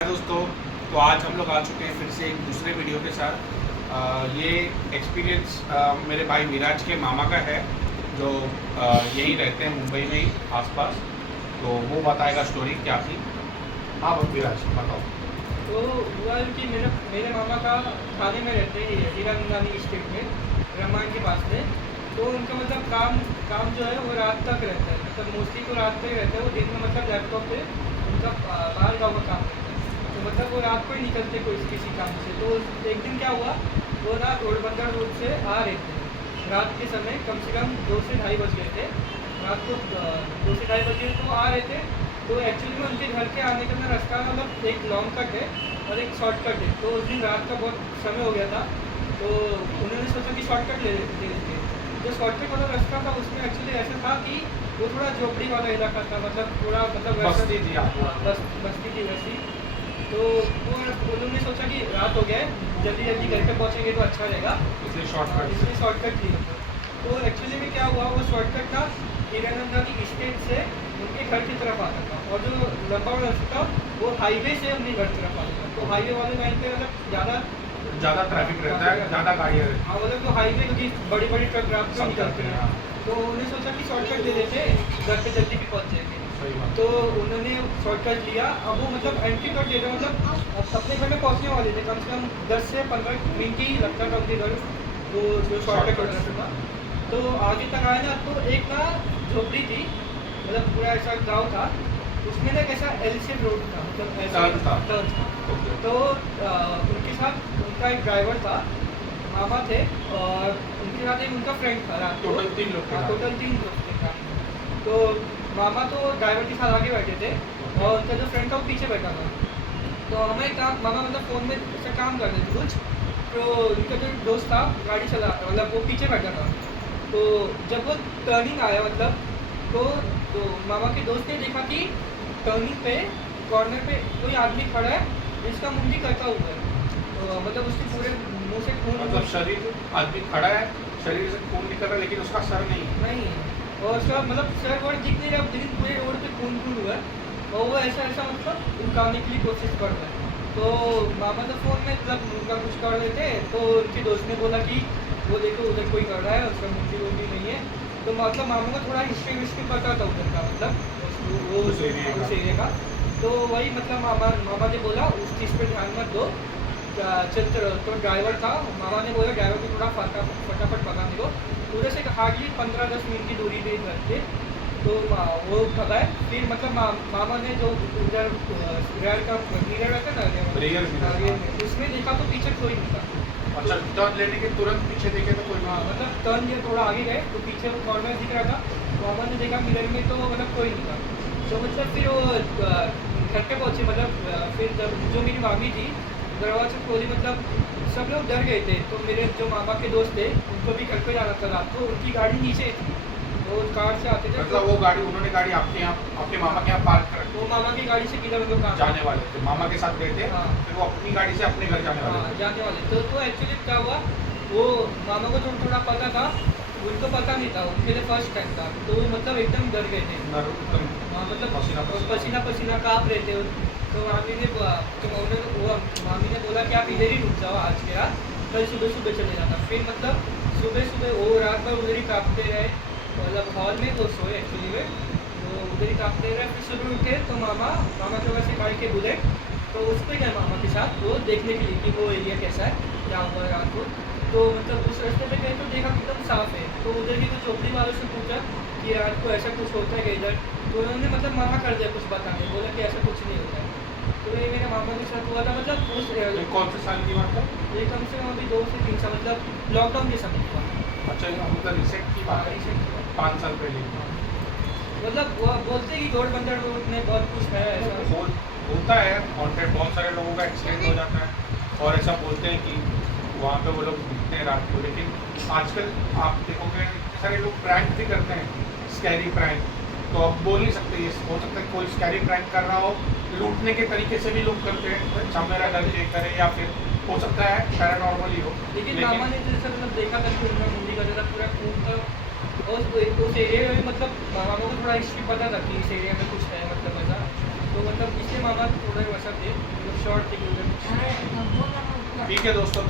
दोस्तों, तो आज हम लोग आ चुके हैं फिर से एक दूसरे वीडियो के साथ। ये एक्सपीरियंस मेरे भाई विराज के मामा का है जो यहीं रहते हैं मुंबई में ही आसपास। तो वो बताएगा स्टोरी क्या थी। हाँ विराज बताओ। तो हुआ कि मेरे मामा का थाने में रहते हैं, हीरानंदानी स्टेट में, रामायण के पास में। तो उनका मतलब काम काम जो है वो रात तक रहता है, मतलब मोस्टली तो रात तक रहता है। वो दिन में मतलब लैपटॉप पे उनका बाहर गाँव का काम रहता है, तो मतलब वो रात को ही निकलते कोई किसी काम से। तो एक दिन क्या हुआ, वो ना घोड़बंदर रोड से आ रहे थे रात के समय, कम से कम 2 से ढाई बज गए थे रात को। 2 से ढाई बजे तो आ रहे थे। तो एक्चुअली में उनके घर के आने का ना रास्ता मतलब एक लॉन्ग कट है और एक शॉर्टकट है। तो उस दिन रात का बहुत समय हो गया था, तो उन्होंने सोचा कि शॉर्टकट ले लेते हैं। जो शॉर्टकट वाला रास्ता था उसमें एक्चुअली ऐसा था कि वो थोड़ा झोपड़ी वाला इलाका था, मतलब थोड़ा मतलब बस्ती थी बस्ती थी वैसी। तो वो उन्होंने सोचा कि रात हो गया है, जल्दी जल्दी घर पे पहुँचेंगे तो अच्छा रहेगा, इसलिए शॉर्टकट लिया। तो एक्चुअली में क्या हुआ, वो शॉर्टकट था हीरानंदानी स्टेट से उनके घर की तरफ आता था, और जो लंबा रास्ता था वो हाईवे से अपने घर की तरफ आता था। तो हाईवे वाले लाइन पे मतलब ज़्यादा ट्रैफिक रहता है, ज़्यादा गाड़ियाँ रहती हाँ, मतलब तो हाईवे क्योंकि बड़ी बड़ी ट्रक रात को निकलते हैं। तो उन्होंने सोचा कि शॉर्टकट ले लेते, घर पे जल्दी भी पहुँच जाएंगे। तो उन्होंने शॉर्टकट लिया। अब वो मतलब एंट्री कर देते, मतलब अपने घर में पहुँचने वाले थे, कम से कम 10 से 15 मिनट ही लगता था उनके घर, वो जो शॉर्टकट रास्ता था। तो आगे तक आए ना, तो एक ना झोपड़ी थी, मतलब पूरा ऐसा गांव था, उसमें ना कैसा एल शेप रोड था, मतलब ऐसा टर्न था। तो उनके साथ उनका एक ड्राइवर था, मामा थे, और उनके साथ एक उनका फ्रेंड था। टोटल 3 लोग थे। टोटल 3 लोग थे। तो मामा तो ड्राइवर के साथ आगे बैठे थे और उनका जो फ्रेंड था वो पीछे बैठा था। तो हमें काम, मामा मतलब फ़ोन में ऐसा काम कर रहे थे कुछ। तो उनका जो दोस्त था गाड़ी चला, मतलब वो पीछे बैठा था। तो जब वो टर्निंग आया मतलब, तो मामा के दोस्त ने देखा कि टर्निंग पे कॉर्नर पे कोई आदमी खड़ा है जिसका मुंडी कटा हुआ है। तो मतलब उसके पूरे मुंह से खून, मतलब शरीर आदमी खड़ा है, शरीर से खून निकल रहा है, लेकिन उसका सर नहीं नहीं, और उसका मतलब सर वर्ड दिख नहीं रहा, लेकिन पूरे रोड पे खून हुआ है। और वो ऐसा मतलब उनकाने के लिए कोशिश कर रहा है। तो मामा तो फ़ोन में मतलब उनका कुछ कर रहे थे, तो उनके दोस्त ने बोला कि वो देखो उधर कोई कर रहा है, उसका मुंडी नहीं है। तो मतलब मामा को थोड़ा हिस्ट्री पता था उधर का, मतलब वो उस एरिया का। तो वही मतलब मामा ने बोला उस चीज़ पे ध्यान मत दो, चल। तो ड्राइवर था, मामा ने बोला ड्राइवर को थोड़ा फटाफट भगाने को। उधर से हार्डली 15-10 मिनट की दूरी पे घर थे। तो वो भगाए। फिर मतलब मामा ने जो उधर रेयर का मिरर रहता है ना, रेयर उसमें देखा तो पीछे कोई नहीं था। अच्छा, टर्न लेने के तुरंत पीछे देखे तो कोई हाँ, मतलब टर्न लिया, थोड़ा आगे गए तो पीछे कॉर्नर दिख रहा था। मामा ने देखा मिरर में तो मतलब कोई नहीं था। तो मतलब फिर वो घर पे पहुँचे, मतलब फिर जब जो मेरी मामी थी दरवाजा खोली, मतलब सब लोग डर गए थे। तो मेरे जो मामा के दोस्त थे उनको भी घर पे जाना था रात को, उनकी गाड़ी नीचे थी, वो कार से आते थे। मतलब वो गाड़ी, उन्होंने गाड़ी आपके यहाँ, अपने मामा के यहाँ पार्क कर वो मामा की गाड़ी से किधर उनको जाने वाले थे, मामा के साथ गए थे। हाँ। फिर वो अपनी गाड़ी से अपने घर जाने वाले थे। जाने वाले। तो एक्चुअली क्या हुआ, वो मामा को थोड़ा पता था, उनको पता नहीं था, उनके लिए फर्स्ट टाइम था। तो वो मतलब एकदम डर गए थे। हाँ, मतलब पसीना काँप रहे थे। तो मामी ने मामी ने बोला कि आप इधर ही रुक जाओ आज के रात, कल सुबह चले जाना। फिर मतलब सुबह वो रात भर उधर ही काँपते रहे, मतलब हॉल में वो सोए एक्चुअली में, तो उधर ही काँपते रहे। फिर सुबह उठे तो मामा के पास एक बाइक है बुलेट, तो उस पर गए मामा के साथ वो देखने के लिए कि वो एरिया कैसा है जहाँ हुआ है रात को। तो मतलब उस रास्ते पे गए तो देखा कि एकदम साफ़ है। तो उधर की कुछ चौपड़ी वालों से पूछा कि रात को ऐसा कुछ होता है क्या इधर, तो उन्होंने मतलब मना कर दिया कुछ बताने, बोला कि ऐसा कुछ नहीं होता है। तो ये मेरे मामा के साथ हुआ था, मतलब उस ये कौन से साल की बात है? ये कम से कम अभी 2 से 3 साल, मतलब लॉकडाउन के समय की बात है। अच्छा, ये मतलब रिसेंट की बात है, रिसेंट की बात। 5 साल पहले की। मतलब वो बोलते हैं कि घोड़बंदर रोड में बहुत कुछ है ऐसा। होता है हॉन्टेड, बहुत सारे लोगों का एक्सीडेंट हो जाता है और ऐसा बोलते हैं कि वहाँ पे वो लोग दिखते हैं रात को। लेकिन आजकल आप देखोगे इतने सारे लोग प्रैंक भी करते हैं, स्कैरी प्रैंक। तो अब बोल नहीं सकते, ये हो सकता है कोई स्कैरी प्रैंक कर रहा हो, लूटने के तरीके से भी लोग करते हैं, अच्छा मेरा घर चेक करें, या फिर हो सकता है पैरानॉर्मल ही हो। लेकिन मामा ने जैसे मतलब देखा था कि उनका मुंडी का था, पूरा खून था, और उस एरिया में मतलब मामा को थोड़ा हिस्ट्री पता था कि इस एरिया में कुछ है, मतलब ऐसा। तो मतलब इसलिए मामा थोड़ा वैसा थे, मतलब शॉर्ट ठीक है दोस्तों। तो